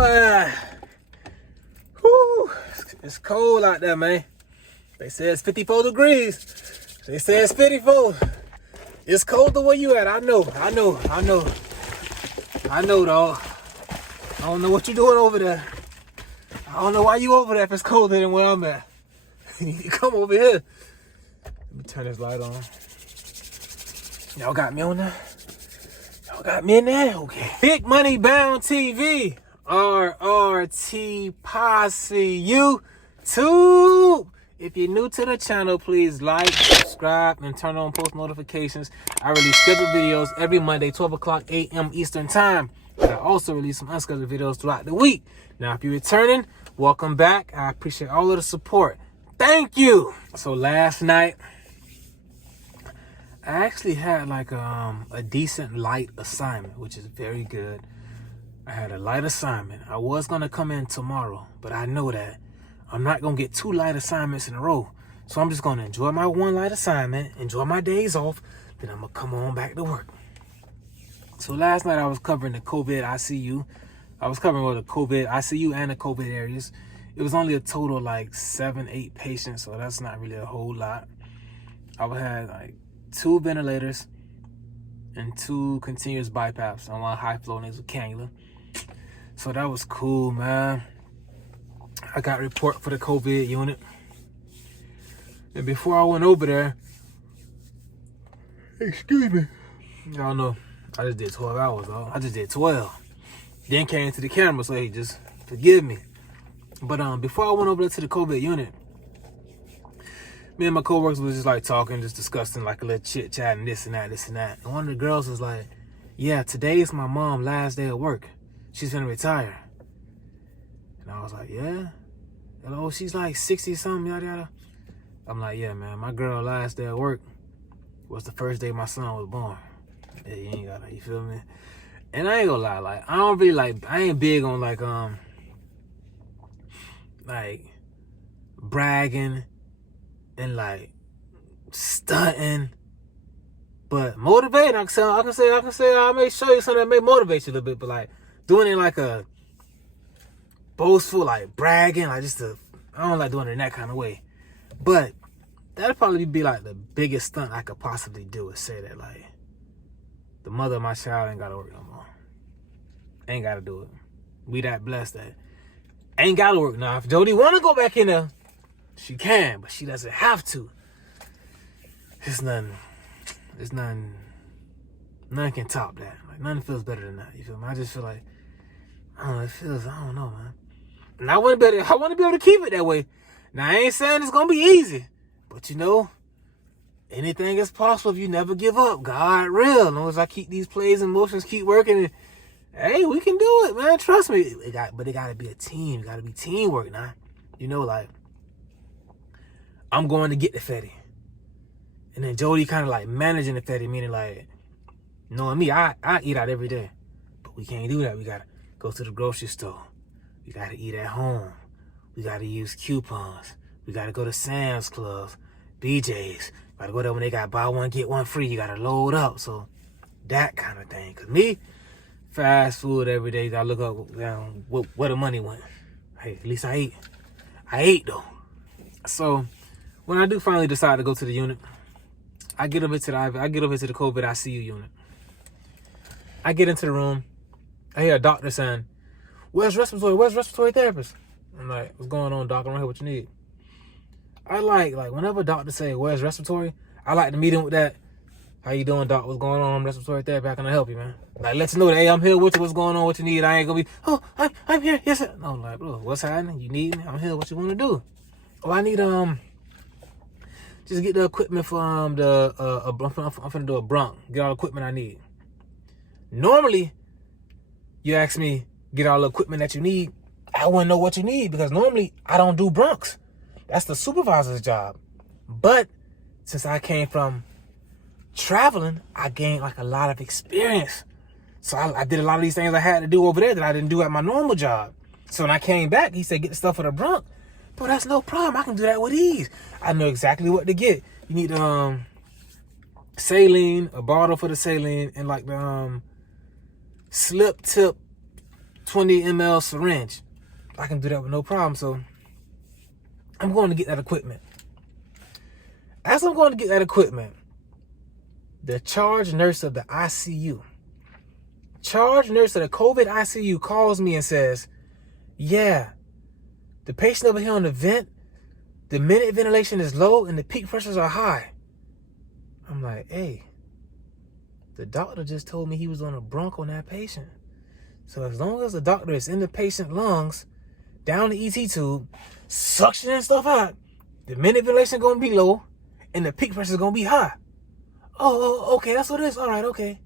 Boy, whew, it's cold out there, man. They say it's 54 degrees. They say it's 54. It's colder where you at. I know, dog. I don't know what you're doing over there. I don't know why you over there if it's colder than where I'm at. You need to come over here. Let me turn this light on. Y'all got me on there? Y'all got me in there? Okay. Big Money Bound TV. RRT Posse YouTube. If you're new to the channel, please like, subscribe, and turn on post notifications. I release scheduled videos every Monday, 12 o'clock a.m. Eastern Time. But I also release some unscheduled videos throughout the week. Now, if you're returning, welcome back. I appreciate all of the support. Thank you. So last night, I actually had like a decent light assignment, which is very good. I had a light assignment. I was going to come in tomorrow, but I know that I'm not going to get 2 light assignments in a row. So I'm just going to enjoy my 1 light assignment, enjoy my days off, then I'm going to come on back to work. So last night I was covering the COVID ICU. I was covering all the COVID ICU and the COVID areas. It was only a total of like 7-8 patients, so that's not really a whole lot. I had like 2 ventilators and 2 continuous BiPAPs and 1 high flow nasal cannula. So that was cool, man. I got a report for the COVID unit. And before I went over there, excuse me, y'all know, I just did 12 hours, though. I just did 12. Then came to the camera, so hey, just forgive me. But before I went over there to the COVID unit, me and my coworkers was just like talking, just discussing like a little chit chat and this and that. And one of the girls was like, yeah, today is my mom's last day of work. She's gonna retire. And I was like, yeah? Hello, she's like 60 something, yada yada. I'm like, yeah, man, my girl last day of work was the first day my son was born. Yeah, you ain't gotta, you feel me? And I ain't gonna lie, like, I don't really like, I ain't big on like bragging and like stunting, but motivating. I can say I may show you something that may motivate you a little bit, but like doing it like a boastful, like bragging, like I don't like doing it in that kind of way. But that'd probably be like the biggest stunt I could possibly do, is say that like the mother of my child ain't gotta work no more. Ain't gotta do it. We that blessed that ain't gotta work now. If Jody wanna go back in there, she can, but she doesn't have to. Nothing can top that. Like nothing feels better than that. You feel me? I just feel like, I don't know, man. And I want to be able to keep it that way. Now I ain't saying it's gonna be easy, but you know, anything is possible if you never give up. God real. As long as I keep these plays and motions, keep working, and hey, we can do it, man. Trust me. But it gotta be a team. It gotta be teamwork now. You know, like I'm going to get the Fetty. And then Jody kind of like managing the Fetty, meaning like, knowing me, I eat out every day. But we can't do that. We gotta go to the grocery store. We gotta eat at home. We gotta use coupons. We gotta go to Sam's Club, BJ's. Gotta go there when they got buy one, get one free. You gotta load up. So that kind of thing. Cause me, fast food every day. I look up down where the money went. Hey, at least I ate. I ate though. So when I do finally decide to go to the unit, I get over to the COVID ICU unit. I get into the room. I hear a doctor saying, Where's respiratory therapist? I'm like, what's going on, doc? I don't hear what you need. I like whenever doctors say, where's respiratory? I like to meet him with that. How you doing, doc? What's going on? I'm respiratory therapist. How can I help you, man? Like, let you know that, hey, I'm here with you. What's going on? What you need? I ain't gonna be, oh, I'm here. Yes, sir. No, like, bro, what's happening? You need me? I'm here. What you want to do? Oh, I need, just get the equipment for, I'm finna do a bronch. Get all the equipment I need. Normally, you ask me, get all the equipment that you need, I wouldn't know what you need, because normally I don't do bronchs. That's the supervisor's job. But since I came from traveling, I gained like a lot of experience. So I did a lot of these things I had to do over there that I didn't do at my normal job. So when I came back, he said, get the stuff for the bronch. But that's no problem. I can do that with ease. I know exactly what to get. You need saline, a bottle for the saline, and like the slip tip 20 ml syringe. I can do that with no problem. So I'm going to get that equipment. As I'm going to get that equipment, the charge nurse of the ICU, charge nurse of the COVID ICU calls me and says, yeah, the patient over here on the vent, the minute ventilation is low and the peak pressures are high. I'm like, hey, the doctor just told me he was on a bronch on that patient. So as long as the doctor is in the patient's lungs, down the ET tube, suctioning stuff out, the minute ventilation is going to be low and the peak pressure is going to be high. Oh, okay, that's what it is. All right, okay.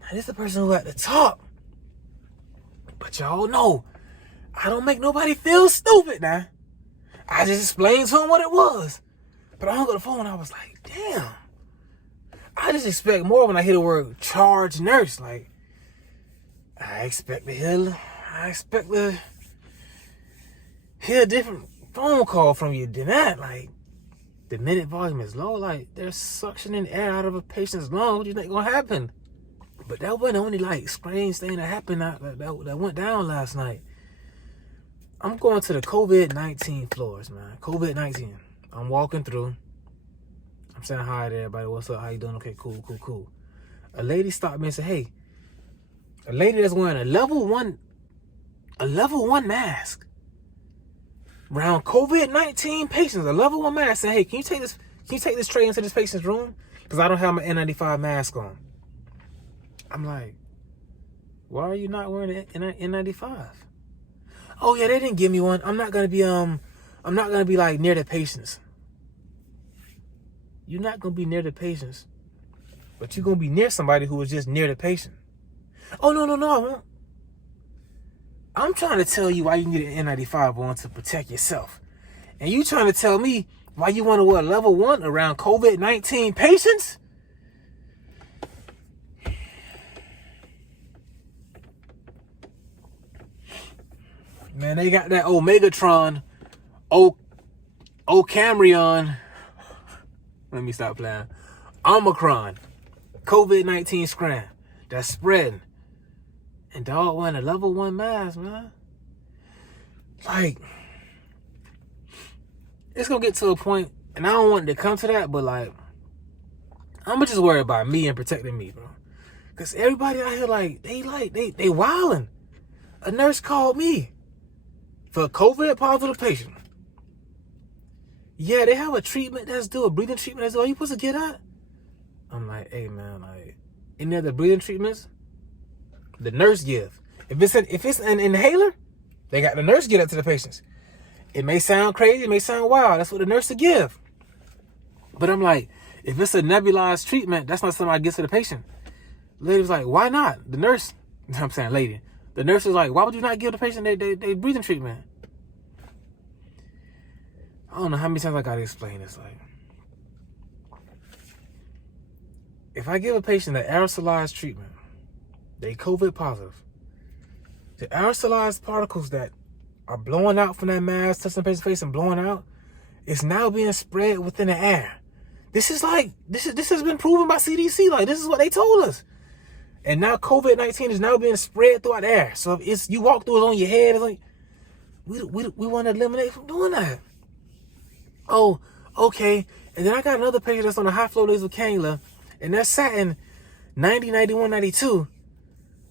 Now, this is the person who at the top. But y'all know, I don't make nobody feel stupid now. I just explained to him what it was. But I hung up the phone and I was like, damn. I just expect more when I hear the word charge nurse. Like, I expect to hear a different phone call from you than that. Like, the minute volume is low, like, they're suctioning air out of a patient's lung. What do you think gonna happen? But that wasn't the only, like, strange thing that happened that went down last night. I'm going to the COVID-19 floors, man. COVID-19. I'm walking through. I'm saying hi to everybody. What's up? How you doing? Okay, cool. A lady stopped me and said, hey, a lady that's wearing a level one mask around COVID-19 patients, a level 1 mask, said, hey, can you take this tray into this patient's room? Because I don't have my N95 mask on. I'm like, why are you not wearing an N95? Oh yeah, they didn't give me one. I'm not gonna be like near the patients. You're not gonna be near the patients, but you're gonna be near somebody who was just near the patient. Oh no, I won't. I'm trying to tell you why you need an N95 on to protect yourself. And you trying to tell me why you want to wear level 1 around COVID-19 patients? Man, they got that Omegatron, Camryon. Let me stop playing. Omicron, COVID-19 strand that's spreading. And dog wearing a level 1 mask, man. Like, it's gonna get to a point, and I don't want it to come to that, but like, I'm just worried about me and protecting me, bro. Cause everybody out here, they wilding. A nurse called me for a COVID positive patient. Yeah, they have a treatment that's due, a breathing treatment that's due. Are you supposed to get that? I'm like, hey man, like, any other breathing treatments? The nurse give. If it's an inhaler, they got the nurse give that to the patients. It may sound crazy, it may sound wild. That's what the nurse will give. But I'm like, if it's a nebulized treatment, that's not something I give to the patient. The lady was like, why not? The nurse, I'm saying lady. The nurse was like, why would you not give the patient they breathing treatment? I don't know how many times I gotta explain this. Like, if I give a patient an aerosolized treatment, they COVID positive, the aerosolized particles that are blowing out from that mask, touching the patient's face and blowing out, is now being spread within the air. This has been proven by CDC. Like, this is what they told us. And now COVID-19 is now being spread throughout the air. So if it's you walk through it on your head, it's like, we want to eliminate from doing that. Oh, okay. And then I got another patient that's on a high flow nasal cannula, and they're sat in 90, 91, 92.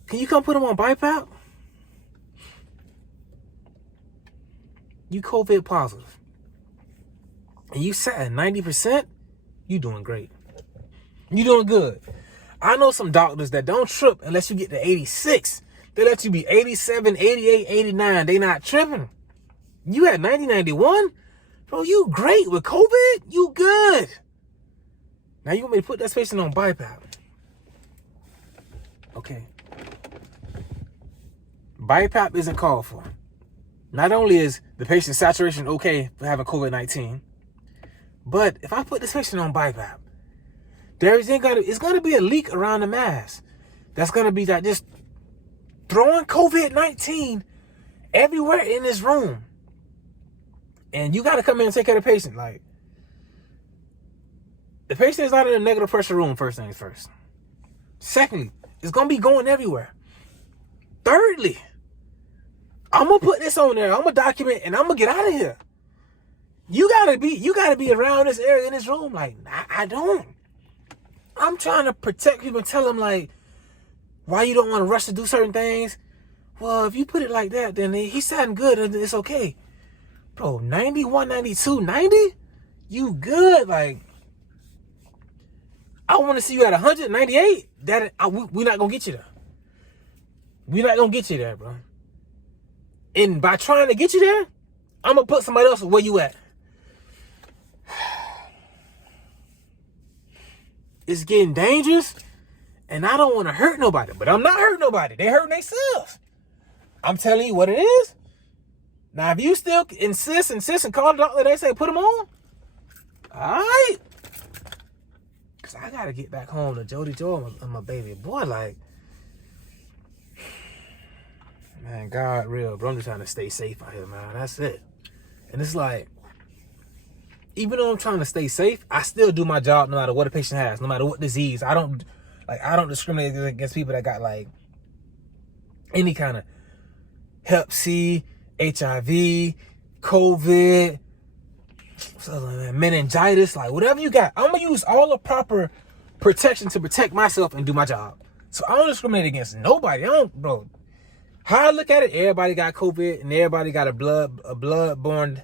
Can you come put them on BiPAP? You COVID positive. And you sat at 90%, you doing great. You doing good. I know some doctors that don't trip unless you get to 86. They let you be 87, 88, 89. They not tripping. You at 90, 91? Bro, you great with COVID. You good. Now you want me to put that patient on BiPAP. Okay. BiPAP isn't called for. Not only is the patient's saturation okay for having COVID-19, but if I put this patient on BiPAP, it's going to be a leak around the mask. That's going to be that just throwing COVID-19 everywhere in this room. And you got to come in and take care of the patient. Like, the patient is not in a negative pressure room, first things first. Secondly, it's going to be going everywhere. thirdly, I'm gonna put this on there. I'm gonna document, and I'm gonna get out of here. You gotta be around this area in this room. Like, I don't. I'm trying to protect people and tell them, like, why you don't want to rush to do certain things. Well, if you put it like that, then he's sounding good and it's okay. Bro, 91, 92, 90? You good. Like, I want to see you at 198. We're not going to get you there. We're not going to get you there, bro. And by trying to get you there, I'm going to put somebody else where you at. It's getting dangerous, and I don't want to hurt nobody, but I'm not hurting nobody. They hurting themselves. I'm telling you what it is. Now, if you still insist and call the doctor, they say put them on. All right. Because I got to get back home to Jody Joe and my baby boy. Like, man, God real, bro. I'm just trying to stay safe out here, man. That's it. And it's like, even though I'm trying to stay safe, I still do my job no matter what a patient has, no matter what disease. I don't discriminate against people that got like any kind of Hep C, HIV, COVID, meningitis, like whatever you got. I'm gonna use all the proper protection to protect myself and do my job. So I don't discriminate against nobody. Bro. How I look at it, everybody got COVID and everybody got a blood-borne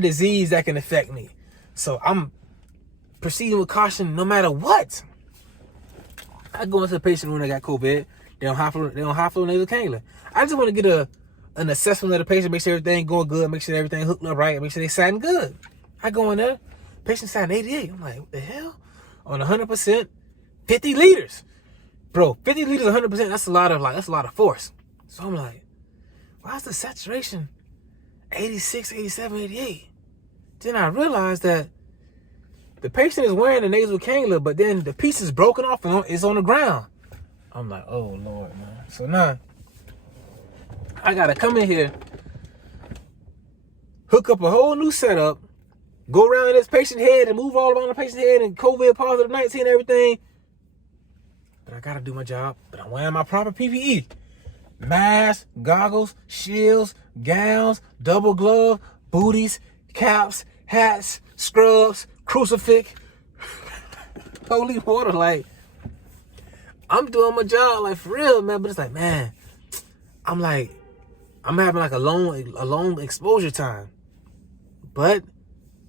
disease that can affect me. So I'm proceeding with caution no matter what. I go into the patient room that got COVID. They don't high flow nasal cannula. I just want to get an assessment of the patient, make sure everything going good, make sure everything hooked up right, make sure they sounding good. I go in there, patient sounding 88. I'm like, what the hell? On 100%, 50 liters. Bro, 50 liters, 100%, that's a lot of force. So I'm like, why is the saturation 86, 87, 88? Then I realized that the patient is wearing a nasal cannula, but then the piece is broken off and it's on the ground. I'm like, oh, Lord, man. So now, I got to come in here, hook up a whole new setup, go around this patient's head and move all around the patient's head and COVID positive 19 and everything. But I got to do my job. But I'm wearing my proper PPE. Masks, goggles, shields, gowns, double glove, booties, caps, hats, scrubs, crucifix, holy water. Like, I'm doing my job, like, for real, man. But it's like, man, I'm having like a long exposure time. But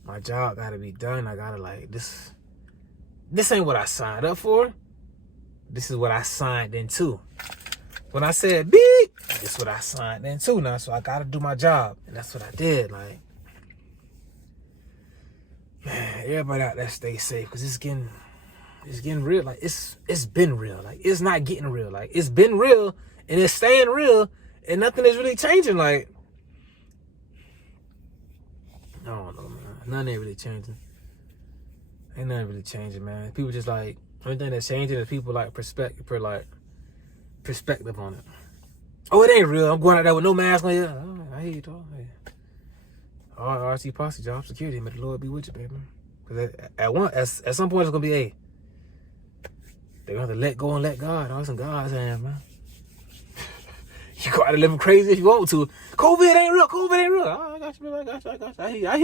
my job gotta be done. I gotta, like, this ain't what I signed up for. This is what I signed into. When I said beep, this is what I signed into now. So I gotta do my job. And that's what I did. Like, man, everybody out there stay safe, because it's getting real. Like, it's been real. Like, it's not getting real. Like, it's been real and it's staying real and nothing is really changing. Like, I don't know, man. Nothing ain't really changing. Ain't nothing really changing, man. People just, like, only thing that's changing is people, like, perspective on it. Oh, it ain't real. I'm going out there with no mask on. Oh, I hear you, dog. Hey. RC posse, job security. May the Lord be with you, baby. Because at some point, it's going to be, they're going to have to let go and let God. All in God's hands, man. You go out and living crazy if you want to. COVID ain't real. Oh, I got you, man. I got you. I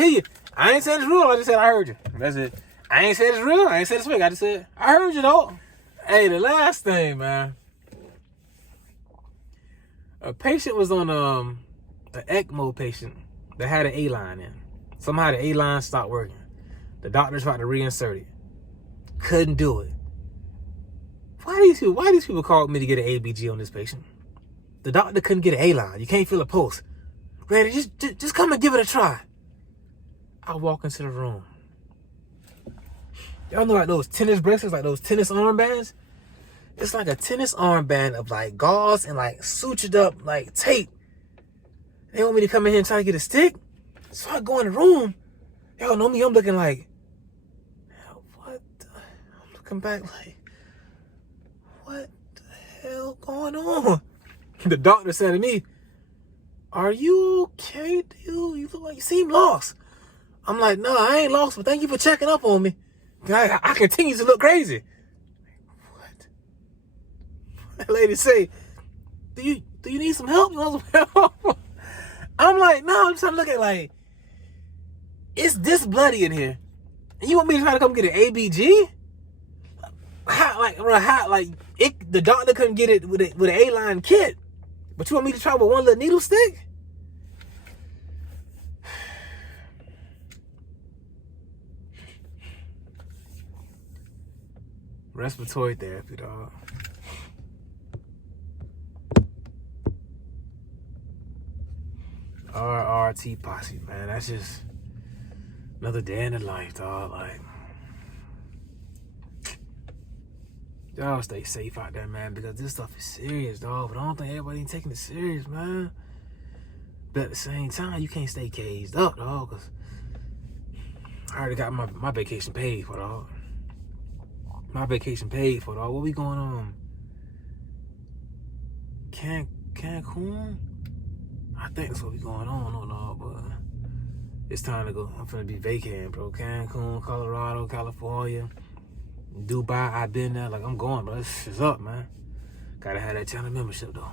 hear you. I ain't saying it's real. I just said I heard you. That's it. I ain't said it's real. I ain't said it's fake. I just said I heard you, though. Hey, the last thing, man. A patient was on an ECMO patient that had an A-line in. Somehow the A-line stopped working. The doctor tried to reinsert it. Couldn't do it. Why these people called me to get an ABG on this patient? The doctor couldn't get an A-line. You can't feel a pulse. Randy, just come and give it a try. I walk into the room. Y'all know, like, those tennis bracelets, like those tennis armbands? It's like a tennis armband of, like, gauze and, like, sutured up, like, tape. They want me to come in here and try to get a stick. So I go in the room. Y'all know me. I'm looking like, what the? I'm looking back like, what the hell going on? The doctor said to me, are you okay, dude? You look like you seem lost. I'm like, no, I ain't lost, but thank you for checking up on me. I continue to look crazy. What That lady say, do you need some help? You want some help? I'm like, no, I'm trying to look at like, it's this bloody in here. And you want me to try to come get an ABG? How, the doctor couldn't get it with an A-line kit. But you want me to try with one little needle stick? Respiratory therapy, dog. RRT posse, man. That's just another day in the life, dog. Like, y'all stay safe out there, man, because this stuff is serious, dog. But I don't think everybody ain't taking it serious, man. But at the same time, you can't stay caged up, dog, because I already got my vacation paid for, dog. My vacation paid for, dog. What we going on? Cancun? I think that's what we going on, dog, but it's time to go. I'm finna be vacating, bro. Cancun, Colorado, California, Dubai. I've been there. Like, I'm going, bro. This shit's up, man. Gotta have that channel membership, though.